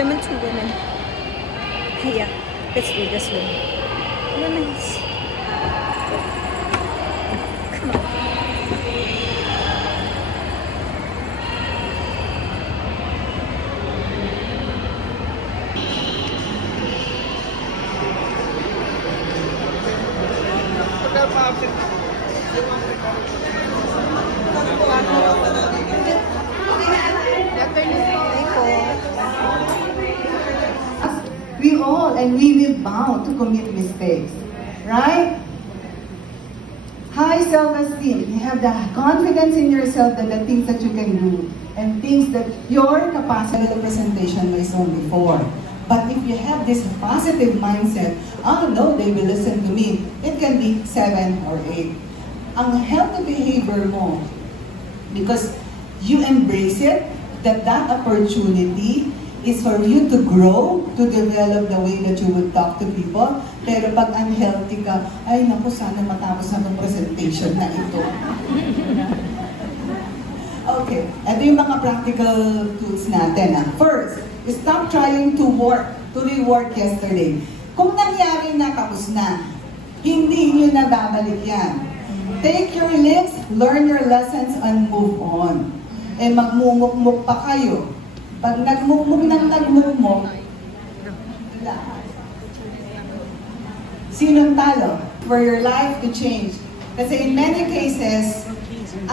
women, 2 women. Yeah, let's do this one. Women's. Come on. We all, and we will bound to commit mistakes, right? High self-esteem. You have the confidence in yourself that the things that you can do and things that your capacity. The presentation is only 4. But if you have this positive mindset, oh no, they will listen to me, it can be 7 or 8. Ang healthy behavior mo, because you embrace it, that opportunity is for you to grow, to develop the way that you will talk to people. Pero pag unhealthy ka, ay naku, sana matapos na itong presentation na ito. Okay, ito yung mga practical tools natin. First, stop trying to rework yesterday. Kung nangyari na, tapos na. Hindi nyo na babalik yan. Take your leaps, learn your lessons, and move on. Eh magmumukmuk pa kayo. Pag nagmukmuk ng nagmukmuk, sinong talo? For your life to change. Kasi in many cases,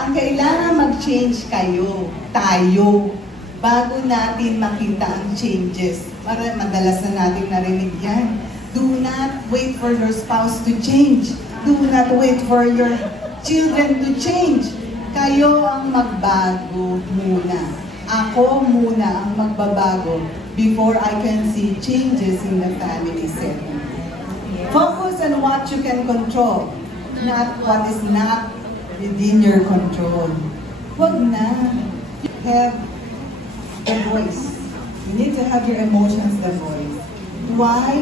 ang kailangan mag-change kayo, tayo, bago natin makita ang changes. Para madalas na natin narinig yan. Do not wait for your spouse to change. Do not wait for your children to change. Kayo ang magbago muna. Ako muna ang magbabago before I can see changes in the family setting. Focus on what you can control, not what is not within your control. Huwag na. Have the voice. You need to have your emotions the voice. Why?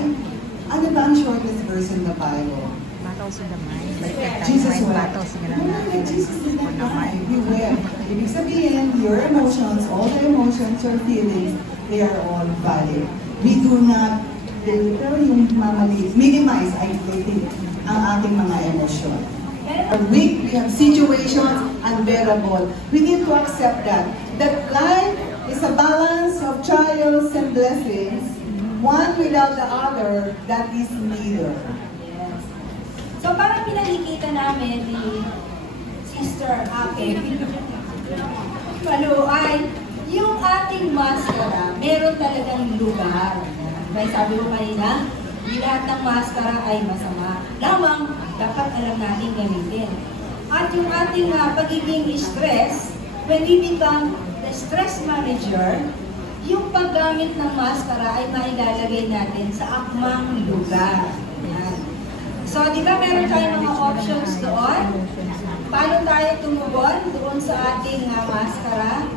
Ano ba ang shortest verse in the Bible? Battles in the mind. Like Jesus wept. battles in the mind. Jesus did not cry. He wept. Ibig sabihin, your emotions, all the emotions, your feelings, they are all valid. We do not minimize, I think, ang ating mga emosyon. We have situations unbearable. We need to accept that. That life is a balance of trials and blessings. One without the other, that is neither. So parang pinakikita namin ni Sister Ate Malu ay yung ating maskara, meron talagang lugar. May sabi ko kanina, di lahat ng maskara ay masama. Lamang, dapat alam natin gamitin. At yung ating pagiging stress, when we become the stress manager, yung paggamit ng maskara ay mailalagay natin sa akmang lugar. Yan. So, di ba meron tayong mga options doon? Paano tayo tumugon doon sa ating maskara?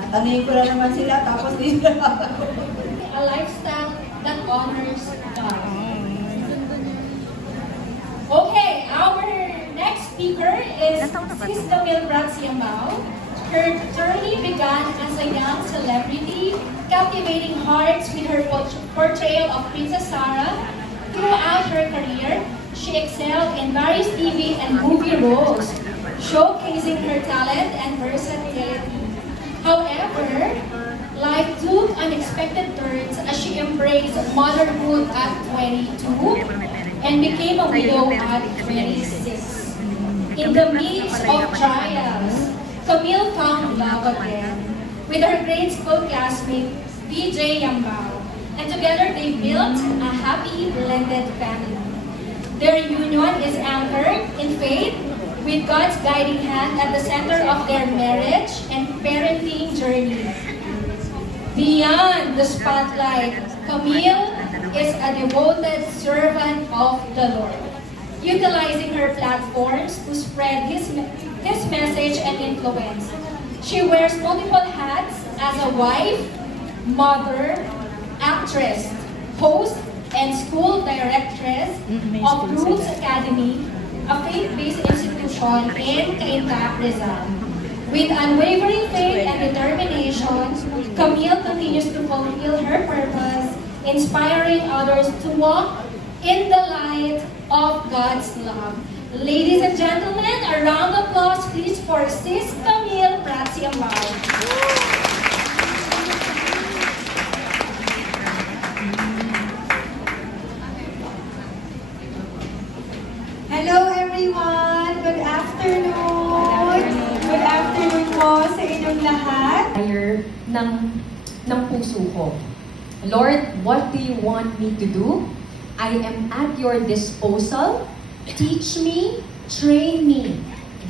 Tatanungin ko na naman sila, tapos dito. A lifestyle that honors God. Okay, our next speaker is Sister Milbrad Siambao. Her journey began as a young celebrity, captivating hearts with her portrayal of Princess Sarah. Throughout her career, she excelled in various TV and movie roles, showcasing her talent and versatility. However, life took unexpected turns as she embraced motherhood at 22 and became a widow at 26. In the midst of trials, Camille found love again with her grade school classmate, DJ Yambao, and together they built a happy blended family. Their union is anchored in faith, with God's guiding hand at the center of their marriage and parenting journey. Beyond the spotlight, Camille is a devoted servant of the Lord, utilizing her platforms to spread His message and influence. She wears multiple hats as a wife, mother, actress, host, and school directress of Roots Academy, a faith-based institution in Cainta, Rizal. With unwavering faith and determination, Camille continues to fulfill her purpose, inspiring others to walk in the light of God's love. Ladies and gentlemen, a round of applause please for Sis Camille Pratsiambao. Hello everyone! Good afternoon! Good afternoon po sa inyong lahat. Ng puso ko. Lord, what do you want me to do? I am at your disposal. Teach me, train me,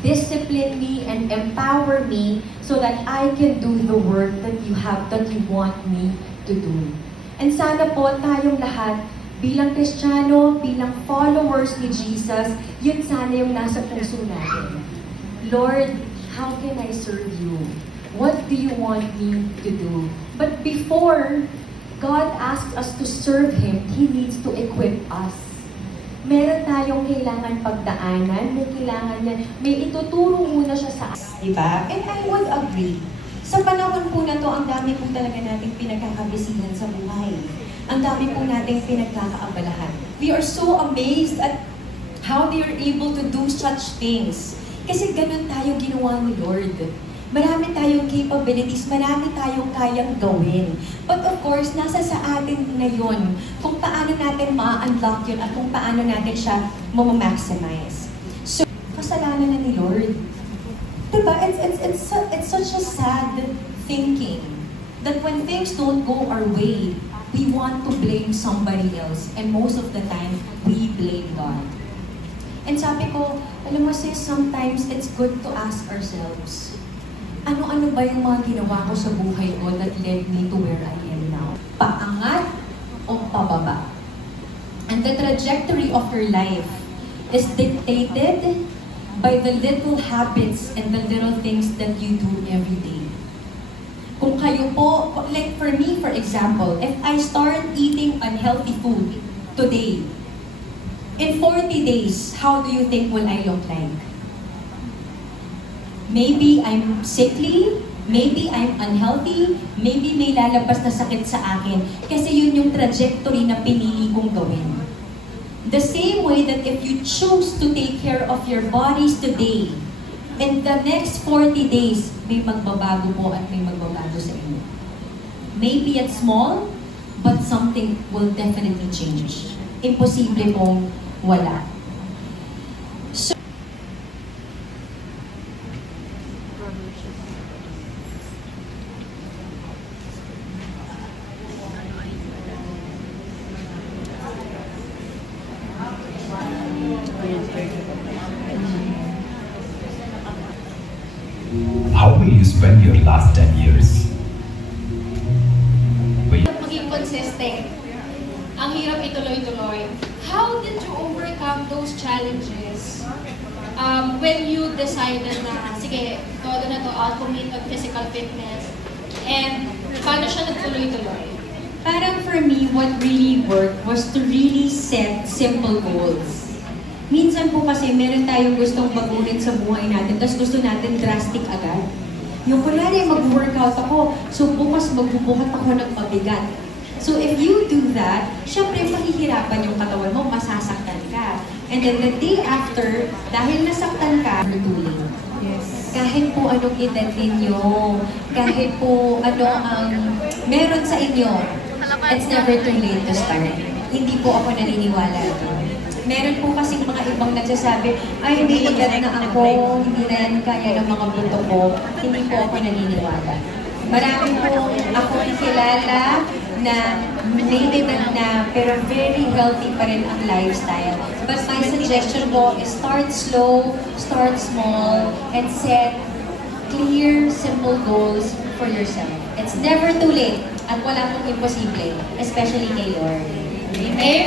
discipline me, and empower me so that I can do the work that you want me to do. And sana po tayong lahat, bilang Kristiyano, bilang followers ni Jesus, yun sana yung nasa puso natin. Lord, how can I serve you? What do you want me to do? But before God asks us to serve Him, He needs to equip us. Meron tayong kailangan pagdaanan, may ituturo muna siya sa atin. Diba? And I would agree. Sa panahon po na to, ang dami po talaga nating pinagkakabisihan sa buhay. Ang dami po nating pinagkakaabalahan. We are so amazed at how they are able to do such things. Kasi ganun tayo ginawa ni Lord. Marami tayong capabilities, marami tayong kayang gawin. But of course, nasa sa atin na yun kung paano natin ma-unlock yun at kung paano natin siya ma-maximize. So, kasalanan na ni Lord. Diba? It's such a sad thinking that when things don't go our way, we want to blame somebody else. And most of the time, we blame God. And sabi ko, alam mo sis, sometimes it's good to ask ourselves, ano-ano ba yung mga ginawa ko sa buhay ko that led me to where I am now? Paangat o pababa? And the trajectory of your life is dictated by the little habits and the little things that you do every day. Kung kayo po, like for me, for example, if I start eating unhealthy food today, in 40 days, how do you think will I look like? Maybe I'm sickly, maybe I'm unhealthy, maybe may lalabas na sakit sa akin. Kasi yun yung trajectory na pinili kong gawin. The same way that if you choose to take care of your bodies today, in the next 40 days, may magbabago po at may magbabago sa inyo. Maybe it's small, but something will definitely change. Imposible pong wala. How will you spend your last 10 years? Maging consistent. Ang hirap ituloy-tuloy. How did you overcome those challenges when you decided na, sige, todo na to, I'll commit on physical fitness, and paano siya nagtuloy-tuloy? Parang for me, what really worked was to really set simple goals. Minsan po kasi meron tayong gustong baguhin sa buhay natin, tapos gusto natin drastic agad. Yung kunwari mag-workout ako, so bukas magbubuhat ako ng mabigat. So if you do that, syempre mahihirapan yung katawan mo, masasaktan ka. And then the day after, dahil nasaktan ka, tuloy. Yes. Kahit po anong edad ninyo, kahit po ano ang meron sa inyo, it's never too late to start. Hindi po ako naniniwala doon. Meron po kasing mga ibang nagsasabi, ay, may edad na ako, hindi na yan kaya ng mga buto ko. Hindi po ako naniniwala. Marami po ako kilala na may edad na, pero very healthy pa rin ang lifestyle. But my suggestion po is start slow, start small, and set clear, simple goals for yourself. It's never too late at wala pong imposible, especially kay Lord. Amen!